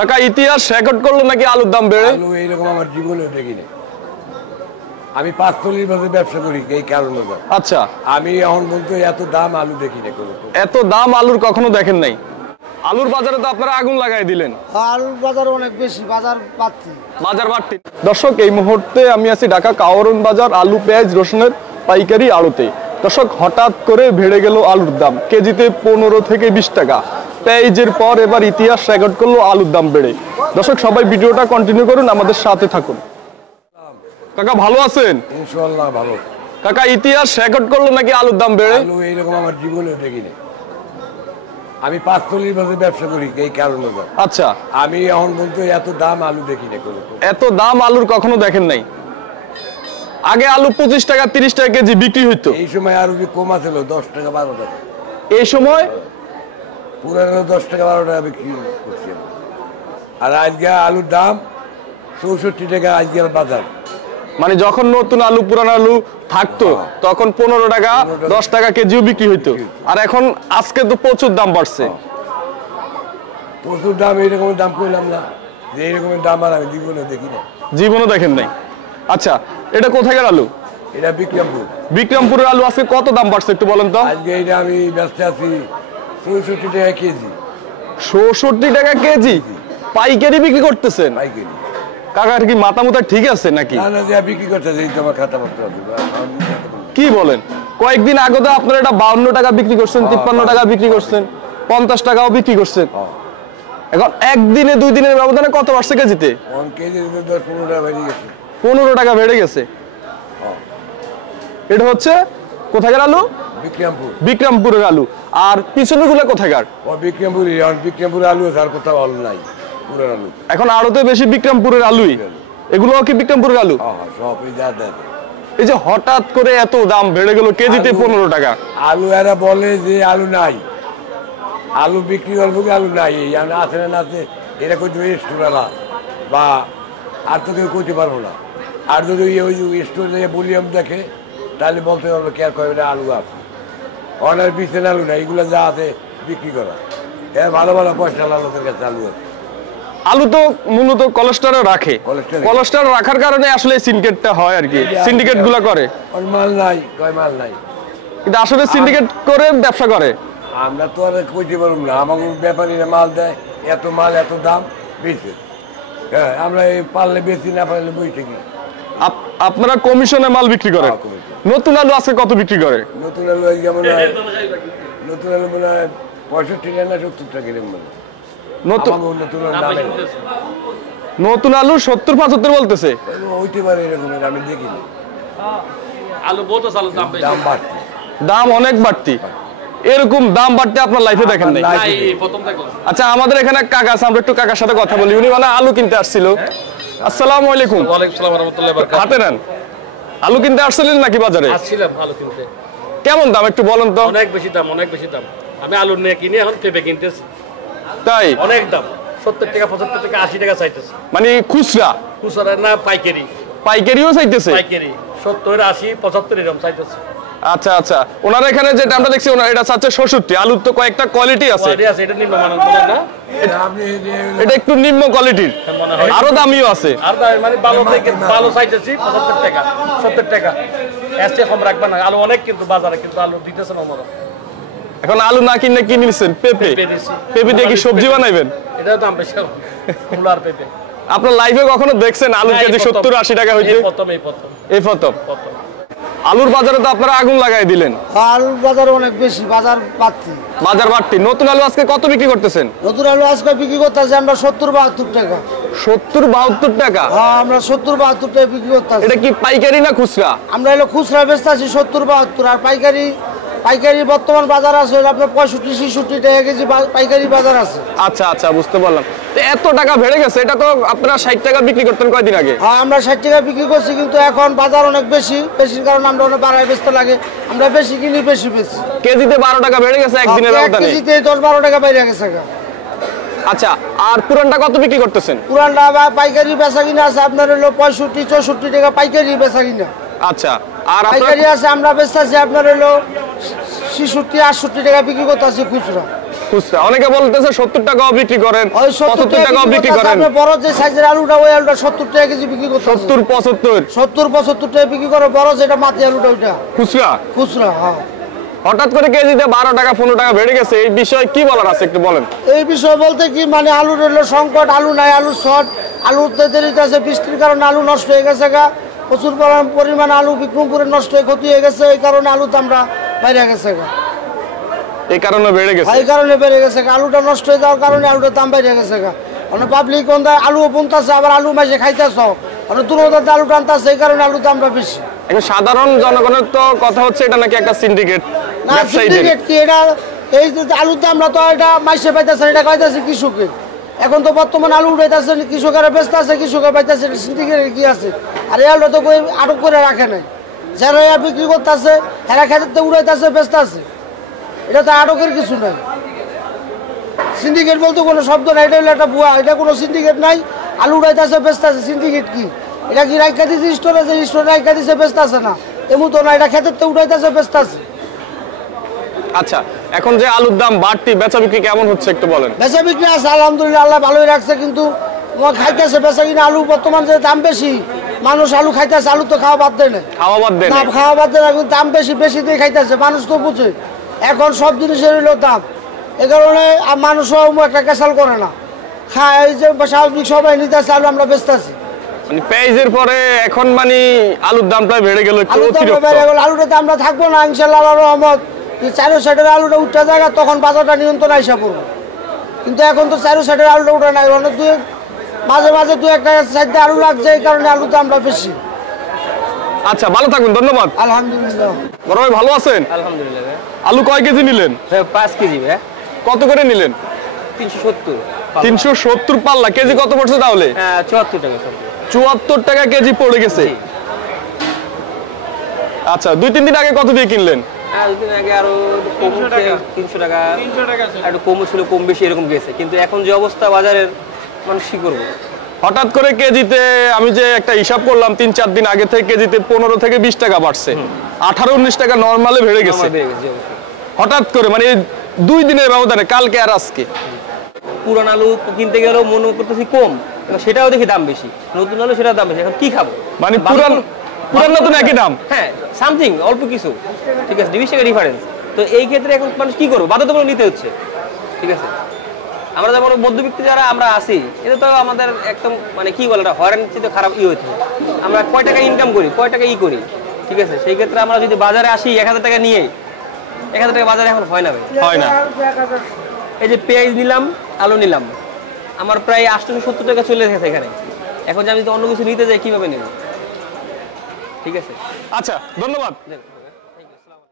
কাকা ইতিহাস রেকর্ড করলো নাকি আলুর দাম বেড়ে? আলু এইরকম আমার জীবনে দেখিনি। আমি 45 বছর ব্যবসা করি এই কারণে। আচ্ছা, আমি এখন বলতে এত দাম আলু দেখিনি। এত দাম আলুর কখনো দেখেন নাই? আলুর বাজারে তো আপনারা আগুন লাগাই দিলেন। আলুর বাজার অনেক বেশি, বাজার বাড়তি। দর্শক, এই মুহূর্তে আমি আছি ঢাকা কাওয়ারন বাজার আলু পেঁয়াজ রসুনের পাইকারি আড়তে। দর্শক, হঠাৎ করে বেড়ে গেল আলুর দাম কেজিতে 15 থেকে 20 টাকা। পেঁয়াজের পর এবার ইতিহাস রেকর্ড করলো আলুর দাম বেড়ে। দর্শক, সবাই ভিডিওটা কন্টিনিউ করুন, আমাদের সাথে থাকুন। কাকা ভালো আছেন? ইনশাআল্লাহ ভালো। কাকা ইতিহাস রেকর্ড করলো নাকি আলুর দাম বেড়ে? আলু এইরকম আমার জীবনে দেখিনি। আমি 45 বছর ব্যবসা করি এই কারণে। আচ্ছা, আমি এখন বলতে এত দাম আলু দেখিনি। এত দাম আলুর কখনো দেখেন নাই? আগে আলু 25 টাকা 30 টাকা কেজি বিক্রি হইতো। এই সময় আরো কম আছিল, 10 টাকা 12 টাকা। এই সময় পুরানো 10 টাকা 12 টাকা বিক্রি করছি। আর আজকে আলুর দাম 64 টাকা আজকের বাজার। মানে যখন নতুন আলু পুরানো আলু থাকতো তখন 15 টাকা 10 টাকা কেজিও বিক্রি হইতো। আর এখন আজকে তো প্রচুর দাম বাড়ছে। প্রচুর দাম, এইরকম দাম কইলাম না যে এইরকমের দাম আর আমি জীবনে দেখি না। জীবনে দেখেন নাই? আচ্ছা, এটা কোথাকার আলু? এটা বিক্রমপুর। বিক্রমপুরের আলু আজকে কত দাম বাড়ছে একটু বলেন তো? আজকে এটা আমি ব্যস্ত আছি 64 টাকা কেজি। 64 টাকা কেজি পাইকারি বিক্রি করতেছেন? পাইকারি। কাকার কি মাথা মুথা ঠিক আছে নাকি? না না, যে বিক্রি করতেছে এই তোমার খাতা পত্র আছে। কি বলেন? কয়েকদিন আগে তো আপনারা এটা 52 টাকা বিক্রি করছেন, 53 টাকা বিক্রি করছেন, 50 টাকাও বিক্রি করছেন। এখন একদিনে 2 দিনের ব্যবধানে কত বাড়ছে কেজিতে? কেজিতে 10-15 টাকা বেড়ে গেছে। 15 টাকা বেড়ে গেছে। এটা হচ্ছে কোথাকার আলু? বিক্রমপুর। বিক্রমপুরের আলু। আর পিছনের গুলো কোথাকার? বিক্রমপুরি। বিক্রমপুরের আলু আর কোথাও আলু নাই, পুরান আলু। এখন আড়তে বেশি বিক্রমপুরের আলুই। এগুলো কি বিক্রমপুরের আলু? সব এই যা দেয়। এই যে হঠাৎ করে এত দাম বেড়ে গেল কেজিতে 15 টাকা। আলু এরা বলে যে আলু নাই, আলু বিক্রি করবো কি আলু নাই, আছে না আছে এরা কই স্টোরালা বা আর তো কেউ করতে পারবো না। আর যদি ওই স্টোরে ভলিউম দেখে তাহলে বলতে পারবো কে কয় আলু আছে। অনেক বিচেন আলু নাই, এগুলো যা আছে বিক্রি করা। এরা ভালো ভালো পয়সা লোকের কাছে আলু আছে। আলু তো মূলত কোলেস্টেরল রাখে, কোলেস্টেরল রাখার কারণে আসলে সিন্ডিকেটটা হয় আর কি। সিন্ডিকেট গুলো করে মাল নাই, কয় মাল নাই, কিন্তু আসলে সিন্ডিকেট করে ব্যবসা করে। আমরা তো আর কইতে পারবো না। আমাকে ব্যাপারীরা মাল দেয়, এত মাল এত দাম বেশি। হ্যাঁ, আমরা পারলে বেশি, না পারলে বই থেকে। আপনারা কমিশনে মাল বিক্রি করেন? নতুন আলু আজকে কত বিক্রি করে? নতুন আলু যেমন নতুন আলু মনে হয় 65 টাকা না 70 টাকা এরকম। নতুন আলু 70-75 বলতেছে। হইতে পারে এরকমের, আমি দেখিনি। দাম অনেক বাড়তি। এরকম দাম বাড়তে আপনার লাইফে দেখেন নাই? আচ্ছা, আমাদের এখানে কাকা আছে, আমরা একটু কাকার সাথে কথা বলি। উনি মানে আলু কিনতে আসছিল। আসসালামু আলাইকুম। ওয়ালাইকুম আসসালাম ওয়া রাহমাতুল্লাহি ওয়া বারাকাতুহু। হাতে নেন। আলু কিনতে আসছিলেন নাকি বাজারে? আসছিলাম আলু কিনতে। কেমন দাম একটু বলেন তো? অনেক বেশি দাম, অনেক বেশি দাম। আমি আলু নিয়ে কিনে এখন পেঁপে কিনতেছি। তাই? অনেক দাম। 70 টাকা 75 টাকা 80 টাকা চাইতেছে। মানে খুচরা? খুচরা না, পাইকারি। পাইকারিও চাইতেছে? পাইকারি 70 80 75 এরকম চাইতেছে। আচ্ছা আচ্ছা, ওনার এখানে যে দামটা দেখছি এটা চাচ্ছে 66। আলুর তো কয়েকটা কোয়ালিটি আছে। এটা নিম্ন মানের বলেন না, এটা একটু নিম্ন কোয়ালিটির, আরো দামিও আছে। আর দাম মানে ভালো থেকে ভালো চাইতেছি 75 টাকা 70 টাকা। এসে কম রাখবা না। আলু অনেক কিন্তু বাজারে, কিন্তু আলু দিতেছে না আমরা। এখন আলু না কিনে কি নিছেন? পেঁপে। পেঁপে দিয়ে কি সবজি বানাইবেন? এটার দাম বেশি, মূলার পেঁপে। আপনার লাইফে কখনো দেখছেন আলু কেজি 70-80 টাকা হইতে? এই প্রথম। আলুর বাজারে তো আপনারা আগুন লাগাই দিলেন। আলুর বাজার অনেক বেশি, বাজার বাড়তি। নতুন আলু আজকে কত বিক্রি করতেছেন? নতুন আলু আজকে বিক্রি করতেছি আমরা 70-72 টাকা। 70-72 টাকা? হ্যাঁ, আমরা 70-72 টাকা বিক্রি করতেছি। এটা কি পাইকারি না খুচরা? আমরা হলো খুচরা বেচতেছি 70-72। আর পাইকারি বর্তমান বাজার আছে আপনার 65-66 টাকা কেজি পাইকারি বাজার আছে। আচ্ছা আচ্ছা, বুঝতে পারলাম। এত টাকা বেড়ে গেছে। এটা তো আপনারা 60 টাকা বিক্রি করতেন কয়দিন আগে? হ্যাঁ, আমরা 60 টাকা বিক্রি করছি, কিন্তু এখন বাজার অনেক বেশির কারণে আমরা অনেক বাড়ায় বেচতে লাগে। আমরা বেশি কিনি, বেশি বেচি। কেজিতে 12 টাকা বেড়ে গেছে একদিনের ব্যবধানে? কেজিতে 10-12 টাকা বেড়ে গেছে। আচ্ছা, আর পুরানটা কত বিক্রি করতেছেন? পুরানটা পাইকারি বেচা কিনা আছে আপনার হলো 65-64 টাকা পাইকারি বেচা কিনা। আচ্ছা, আর পাইকারি আছে আমরা বেচতেছি আপনার হলো 66-68 টাকা বিক্রি করতেছি খুচরা। খুচরা অনেকে বলতেছে 70 টাকাও বিক্রি করেন, ওই 75 টাকাও বিক্রি করেন। আপনি বড় যে সাইজের আলুটা ওই আলুটা 70 টাকা কেজি বিক্রি করতে 70 75 70 টাকা বিক্রি করে, বড় যেটা মাটি আলুটা ওইটা খুচরা। খুচরা। হ্যাঁ, হঠাৎ করে কেজিতে 12 টাকা 15 টাকা বেড়ে গেছে, এই বিষয়ে কি বলার আছে একটু বলেন। এই বিষয় বলতে কি মানে আলুর হলো সংকট, আলু নাই, আলুর শর্ট, আলুর দেরিতে আছে, বৃষ্টির কারণে আলু নষ্ট হয়ে গেছে গা, প্রচুর পরিমাণ আলু বিক্রমপুরে নষ্ট হয়ে ক্ষতি হয়ে গেছে, এই কারণে আলুর দামটা বাইরে গেছে গা, এই কারণে বেড়ে গেছে। এই কারণে বেড়ে গেছে গা, আলুটা নষ্ট হয়ে যাওয়ার কারণে আলুটার দাম বাইরে গেছে গা। মানে পাবলিক কোন আলুও বুনতেছে, আবার আলু মাসে খাইতেছ, মানে দূরদার আলু টানতেছে, এই কারণে আলুর দামটা বেশি। এখন সাধারণ জনগণের তো কথা হচ্ছে এটা নাকি একটা সিন্ডিকেট, না ব্যবসায়ীদের। সিন্ডিকেট কি এটা? এই যে আলুর দামটা তো এটা মাসে পাইতেছে, এটা পাইতেছে কৃষকে। এখন তো বর্তমানে আলু উঠাইতেছে কৃষকেরা ব্যস্ত আছে, কৃষকের পাইতেছে, সিন্ডিকেট কি আছে? আর এই আলুটা তো কই আটক করে রাখে নাই, যারা বিক্রি করতেছে এরা খেতে উড়াইতেছে, ব্যস্ত আছে, এটা তো আটকের কিছু নাই। সিন্ডিকেট বলতে কোনো শব্দ নাই, এটা হলো একটা বুয়া, এটা কোনো সিন্ডিকেট নাই। আলু উড়াইতেছে, ব্যস্ত আছে, সিন্ডিকেট কি? এটা কি রাইখা দিচ্ছে স্টোরে, যে স্টোরে রাইখা দিচ্ছে, ব্যস্ত আছে না? এমন তো না, এটা খেতে তো উঠাইতেছে, ব্যস্ত আছে। আচ্ছা, এখন যে আলুর দাম বাড়তি, বেচা বিক্রি কেমন হচ্ছে একটু বলেন। বেচা বিক্রি আছে আলহামদুলিল্লাহ, আল্লাহ ভালোই রাখছে, কিন্তু খাইতেছে বেচা কিনা। আলু বর্তমান যে দাম বেশি, মানুষ আলু খাইতেছে, আলু তো খাওয়া বাদ দেয় না, খাওয়া বাদ দেন না খাওয়া বাদ দেয় না, কিন্তু দাম বেশি, বেশি দিয়ে খাইতেছে, মানুষ তো বুঝে এখন সব জিনিসের হলো দাম। এ কারণে মানুষও একটা ক্যাসাল করে না, খায়। এই যে স্বাভাবিক সবাই নিতেছে আলু, আমরা বেচতেছি। মানে পেঁয়াজের পরে এখন মানে আলুর দামটা বেড়ে গেল একটু আলুর দাম অতিরিক্ত। বেড়ে গেল, আলুটাতে আমরা থাকবো না ইনশাল্লাহ, আল্লাহর রহমত। চারো সাইডের আলুটা উঠতে জায়গা, তখন বাজারটা নিয়ন্ত্রণ আইসা পড়বো। কিন্তু এখন তো চারো সাইডের আলুটা উঠে নাই, অনেক মাঝে মাঝে দু একটা সাইডে আলু লাগছে, এই কারণে আলুর দামটা বেশি। আচ্ছা, ভালো থাকবেন, ধন্যবাদ। আলহামদুলিল্লাহ। বড় ভাই ভালো আছেন? আলহামদুলিল্লাহ ভাই। আলু কয় কেজি নিলেন? 5 কেজি ভাই। কত করে নিলেন? 370। 370 পাল্লা, কেজি কত পড়ছে তাহলে? 74 টাকা সব। 74 টাকা কেজি পড়ে গেছে। আচ্ছা, 2-3 দিন আগে কত দিয়ে কিনলেন? দুদিন আগে আরো 300 টাকা, 300 টাকা একটু কম ছিল, কম বেশি এরকম গেছে, কিন্তু এখন যে অবস্থা বাজারের, মানুষ কি করবো? হঠাৎ করে কেজিতে আমি যে একটা হিসাব করলাম, 3-4 দিন আগে থেকে কেজিতে 15 থেকে 20 টাকা বাড়ছে, 18-19 টাকা নরমালে বেড়ে গেছে হঠাৎ করে, মানে 2 দিনের ব্যবধানে, কালকে আর আজকে। পুরান আলু কিনতে গেলেও মনে করতেছি কম, সেটাও দেখি দাম বেশি, নতুন আলু সেটাও দাম বেশি। এখন কি খাবো? মানে পুরান নতুন একই দাম। হ্যাঁ, সামথিং অল্প কিছু, ঠিক আছে, 20 টাকা ডিফারেন্স। তো এই ক্ষেত্রে এখন মানুষ কি করবো? বাধ্যতামূলক নিতে হচ্ছে, ঠিক আছে। আমরা যেমন মধ্যবিত্ত যারা আমরা আছি, এটা তো আমাদের একদম মানে কি বলে, হয়রানির চেয়ে খারাপ হচ্ছে। আমরা কয় টাকা ইনকাম করি, কয় টাকা করি, ঠিক আছে। সেই ক্ষেত্রে আমরা যদি বাজারে আসি 1000 টাকা নিয়ে, 1000 টাকা বাজারে এখন হয় না ভাই, হয় না। এই যে পেঁয়াজ নিলাম, আলু নিলাম, আমার প্রায় 870 টাকা চলে গেছে এখানে। এখন যে আমি যদি অন্য কিছু নিতে যাই, কিভাবে নেব? ঠিক আছে, আচ্ছা, ধন্যবাদ।